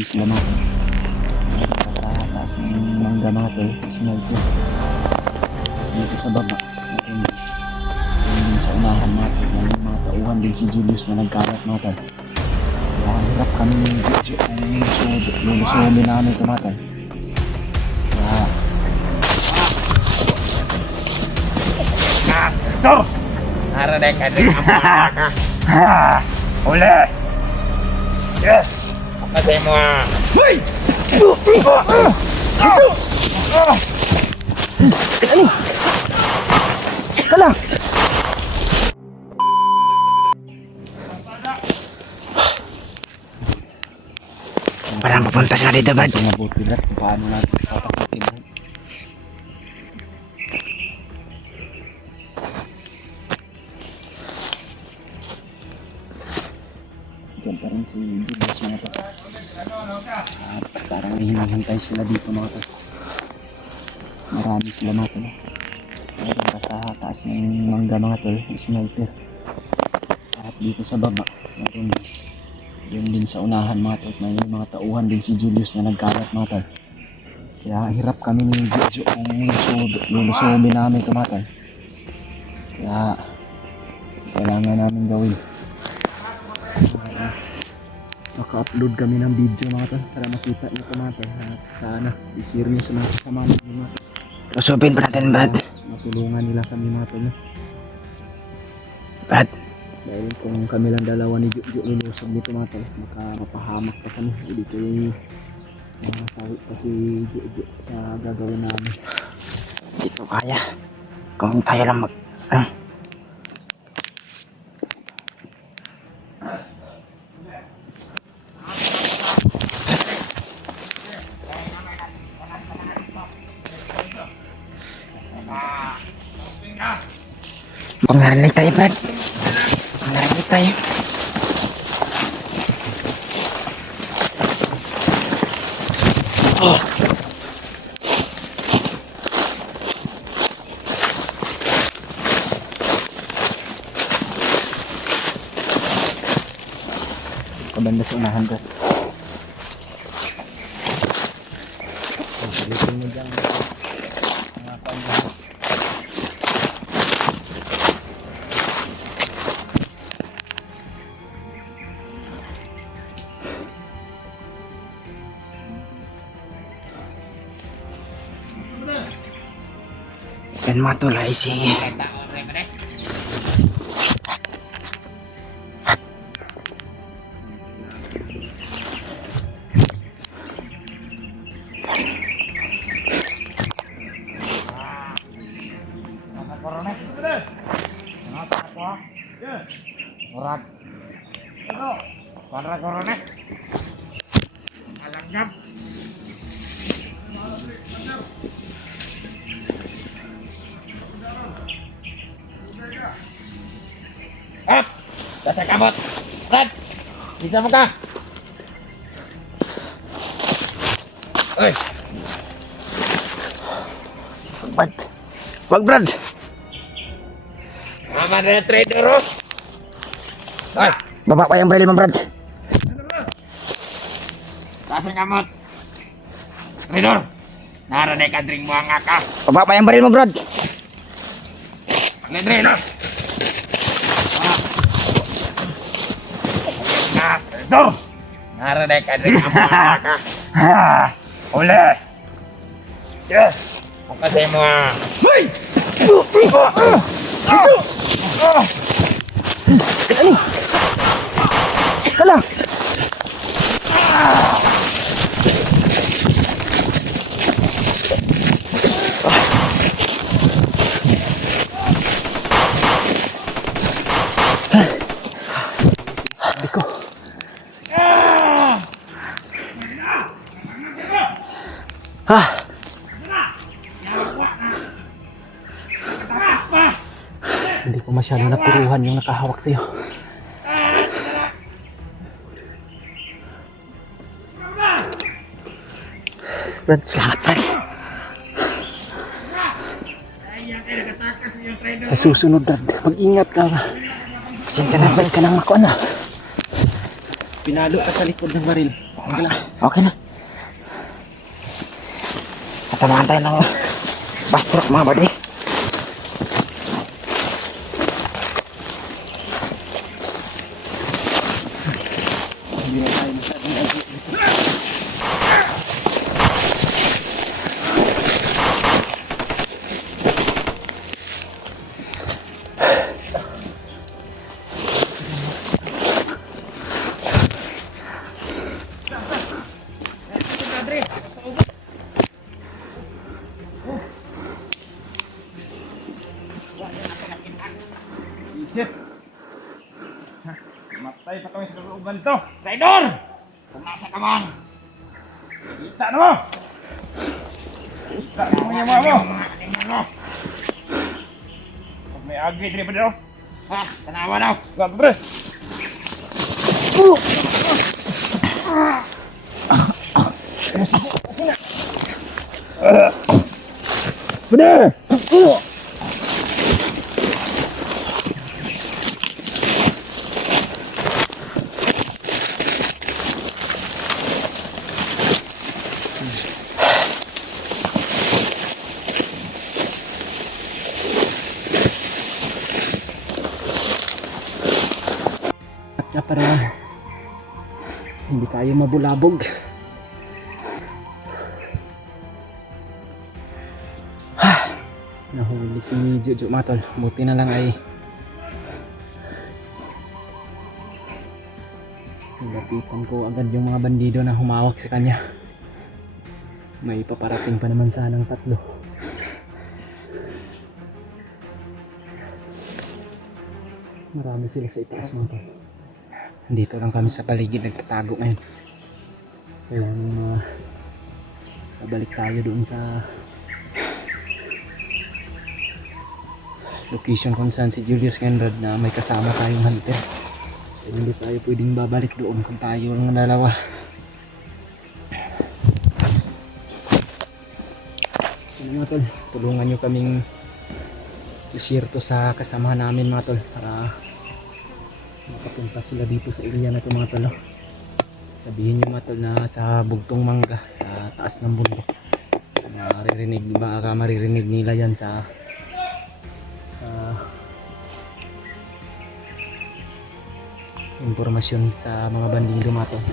Isla natin. Taas ng mangga natin. Sniper. Dito sa baba. Natin. Yung sa unahan natin. Yung mga tauhan din si Julius na nagkalat natin. Kaya hirap kami ng video. Lulusunin namin ito natin. Kaya... Ito! Naraday ka din ang mga ka. Uli! Yes! Kasi mo ah. Hoy! Ito! Ano? Kala! Parang papunta sila dito, Brad. Ito mabuti, Brad. Kung paano natin papasukin, Brad. Diyan pa rin si Julius mga to. At parang hinahintay sila dito mga to. Marami sila mga to. Meron sa taas ng mangga mga to. Sniper. At dito sa baba. Meron yun din sa unahan mga to. May mga tauhan din si Julius na nagkalat mga to. Kaya hirap kami ng video kung lulusumin namin ito mga to. Kaya kailangan namin gawin. Naka-upload kami ng video mga tol para makita nyo ito mga tol. Sana i-share nyo sa mga kasama nyo mga tol. Lusupin pa natin, Brad. Matulungan nila kami mga tol. Brad. Dahil kung kami lang dalawa ni Juju nilusog nito mga tol, mapahamak pa kami. Dito yung sawi pa si Juju sa gagawin namin. Dito kaya. Kung tayo lang mag... Bang narinig tayo, Brad. Bang narinig tayo. Oh. Kabanda sa unahan ko. Pagkalitin mo dyan. Yan mga tol ay si... Murag. Ito. Para korone. Alanggam. Up. Dasar kabut. Brad. Bisa mo ka? Oi. Brad. Wag, Brad. Mama na trader oh. Ay, Baba pa yung baril mo, Brad. dasar kamot. Trader. Naraday ka drink mo ang aka. Baba pa yung baril mo, Brad. Trader. Trader. Naraday ka drink mo ang aka. Uli. Yes. Kasi mo ah. Hoy! Ano? Kala! Sabi ko. Hindi ko masyado napuruhan yung nakahawak sa'yo. Brad, Salamat, Brad. sa susunod, Brad, mag-ingat ka. Pasensya na, Brad, ka nang makuha na. Pinalo ka sa likod ng baril. Ang gala. Okay na. Tatamaan tayo ng bus truck mga buddy. Hindi na tayo masyadong exit dito. Isip. Matay pa kami sa looban to. Raidor! Kung nasa ka man. Kita na mo! Kita na mo yung mga mo. Pag may agi, dili pa daw. Ha? Tanawa daw. Gag, bre. Bener! At para hindi tayo mabulabog. Nahuli si Jojo Matol. Buti na lang ay nilapitan ko agad yung mga bandido na humawak sa kanya. May paparating pa naman sanang 3. Marami sila sa itaas mga tol. Dito lang kami sa paligid nagtatago ngayon. Kaya babalik tayo doon sa location kung saan si Julius Kenrod na may kasama tayong hunter. Kaya hindi tayo pwedeng babalik doon kung tayo lang dalawa. Ano mga tol, tulungan nyo kaming i-share to sa kasama namin mga tol para makapunta sila dito sa area na to mga tol. Sabihin nyo mga tol na sa Bugtong Mangga sa taas ng bundok. Maririnig nila yan sa impormasyon sa mga bandido mga tol.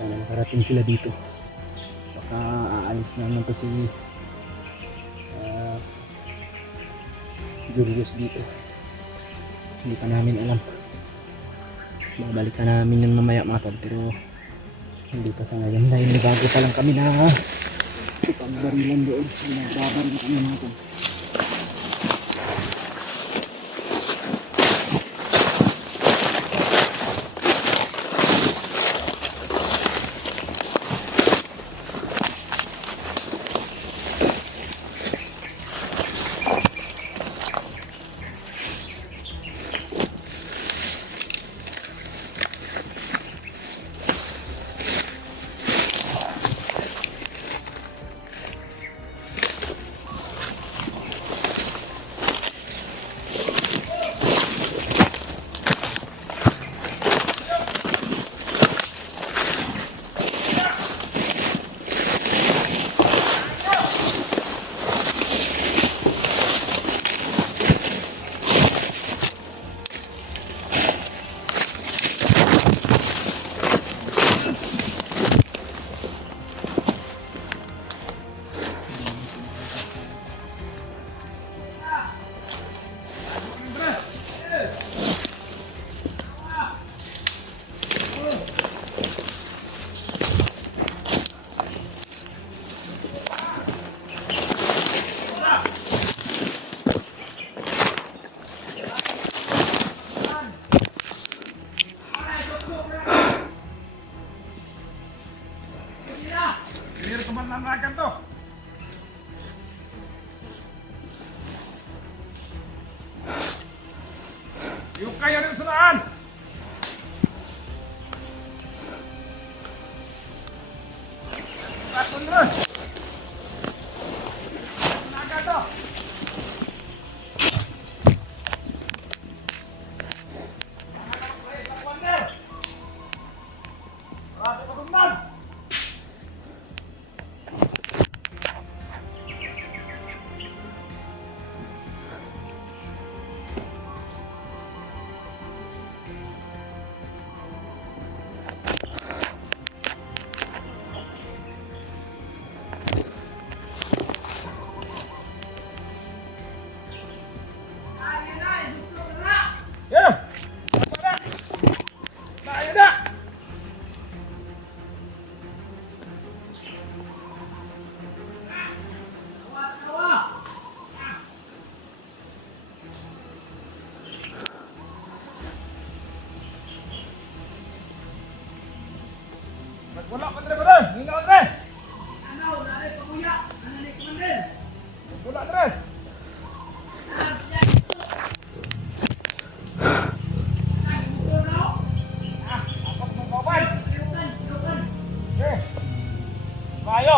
Sana nakarating sila dito. Baka aalis naman to si Julius dito. Hindi pa namin alam. Babalikan namin yung mamaya mga tol, pero hindi pa sa ngayon dahil bago pa lang kami na pagbarilan doon. Nagbabaril kami mga tol. Mananakan to. Yung kaya rin sunaan. Takon rin. Naga to. Takon rin. Rasa pasundan. Andre, Badal! Hinga, Andre! Pula, Andre! Akap mo kawan! Okay. Kayo!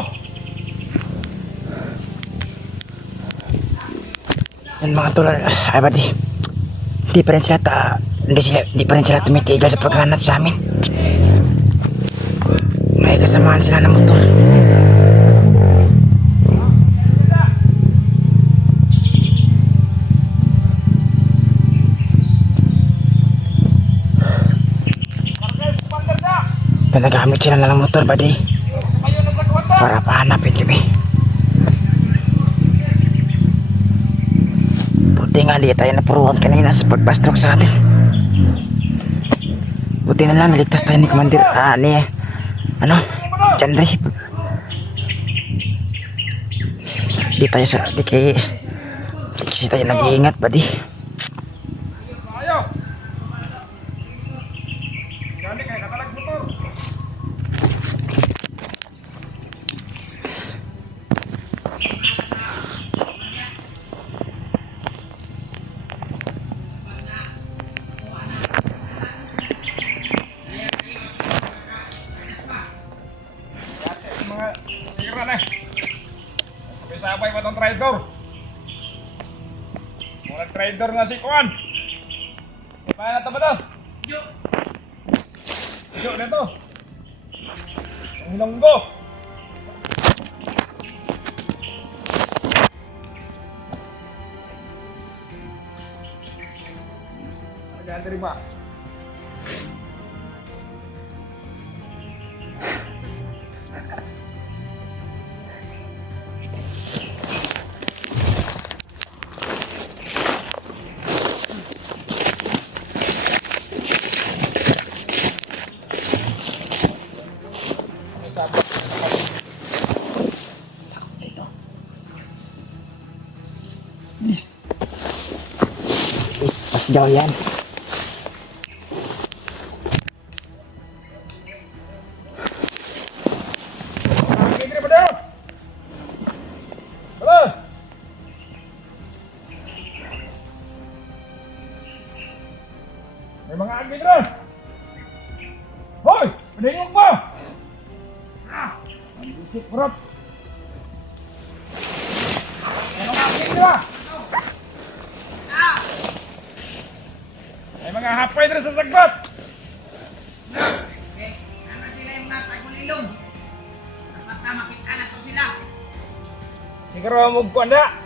Yan mga tol, ay buddy. Hindi pa rin sila tumitigil sa paghanap sa amin. May kasamaan sila ng motor. Pinagamit sila na ng motor buddy para pahanapin kami. Buti nga di tayo napuruan kanina sa pagbastrok sa atin. Buti na lang naligtas tayo ni Commander Chandri. Di kasi tayo nag-iingat buddy. Kayo! Gani kayo katalag motor! Mga sira na. Sabay pa itong traitor. Mga traitor na si Kuan. Paano na ito ba ito? Yo na ito. Ang hilonggo. Jangan terima. Please, mas jauh yan. Ini pada. Halo. Memang agi terus. Hoi, ada yang apa? Bisik perut. Memang agi terus. May mga hapay dito sa sagbot. Okay, ano sila yung mga tagulilong? Dapat na makita na to sila. Siguro magkuhan na.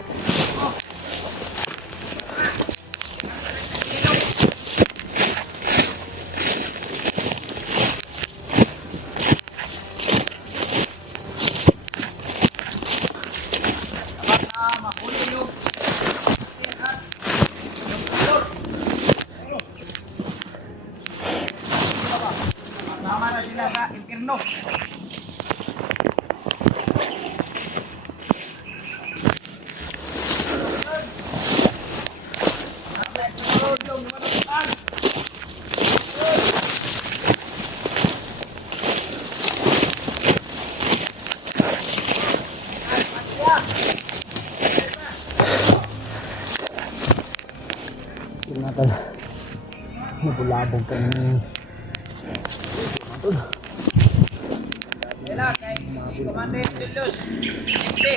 Dapat na makulilong. Tama na sila sa impirno. Sige na tol. Nabulabog kami. Sila kay Commander Julius. Hindi.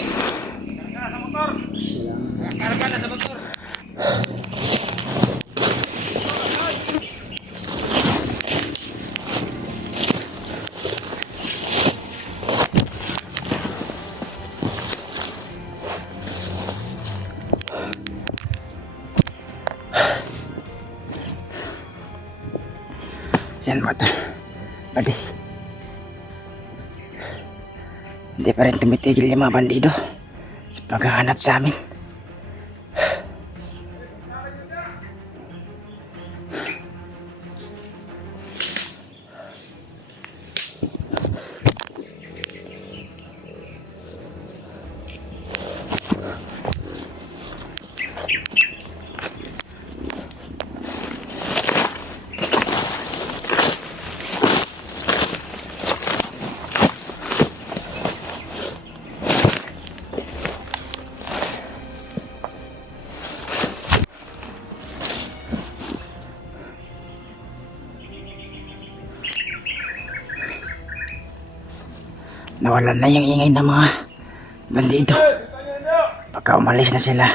Karga sa motor. Karga na sa motor. Yan motor. Buddy. Hindi pa rin tumitigil yung mga bandido sa paghahanap sa amin. nawalan na yung ingay ng mga bandido. Pagka umalis na sila.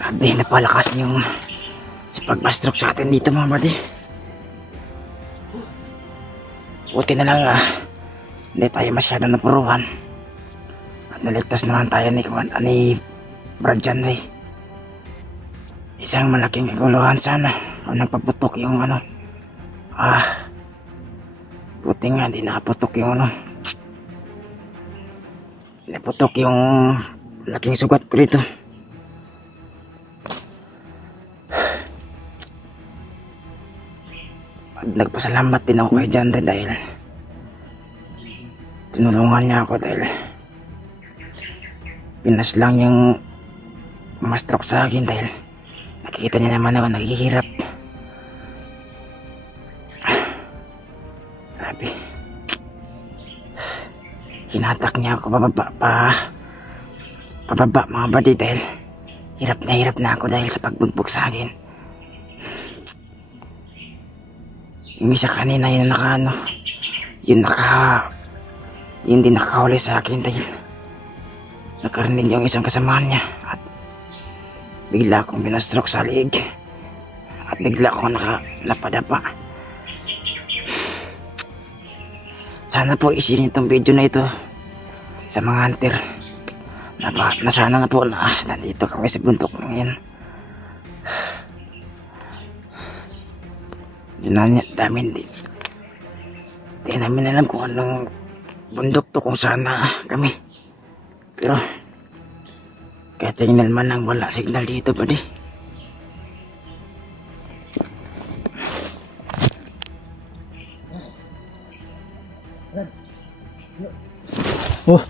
Grabe, napalakas yung sa pagpastrok sa atin dito mga buddy. Buti na lang hindi tayo masyado napuruhan. At naligtas naman tayo ni Brad Janry. Isang malaking kaguluhan sana. O nagpaputok yung buti nga hindi nakaputok yung naputok yung malaking sugat ko dito. Nagpasalamat din ako kay Janry dahil tinulungan niya ako dahil pinas lang yung ma-stroke sa akin dahil nakikita niya naman ako naghihirap. Grabe. Hinatak niya ako pababa mga buddy dahil hirap na ako dahil sa pagbugbog sa akin. Yung isa kanina yun yun din nakahuli sa akin dahil nakarinig yung isang kasamahan niya at bigla akong binastroke sa liig at bigla akong napadapa. Sana po isinin itong video na ito sa mga hunter na sana na po na nandito kami sa bundok ngayon. Yun na dami din. Di namin alam kung anong bundok to kung sana kami. Pero kahit signal man lang wala signal dito buddy. Oh,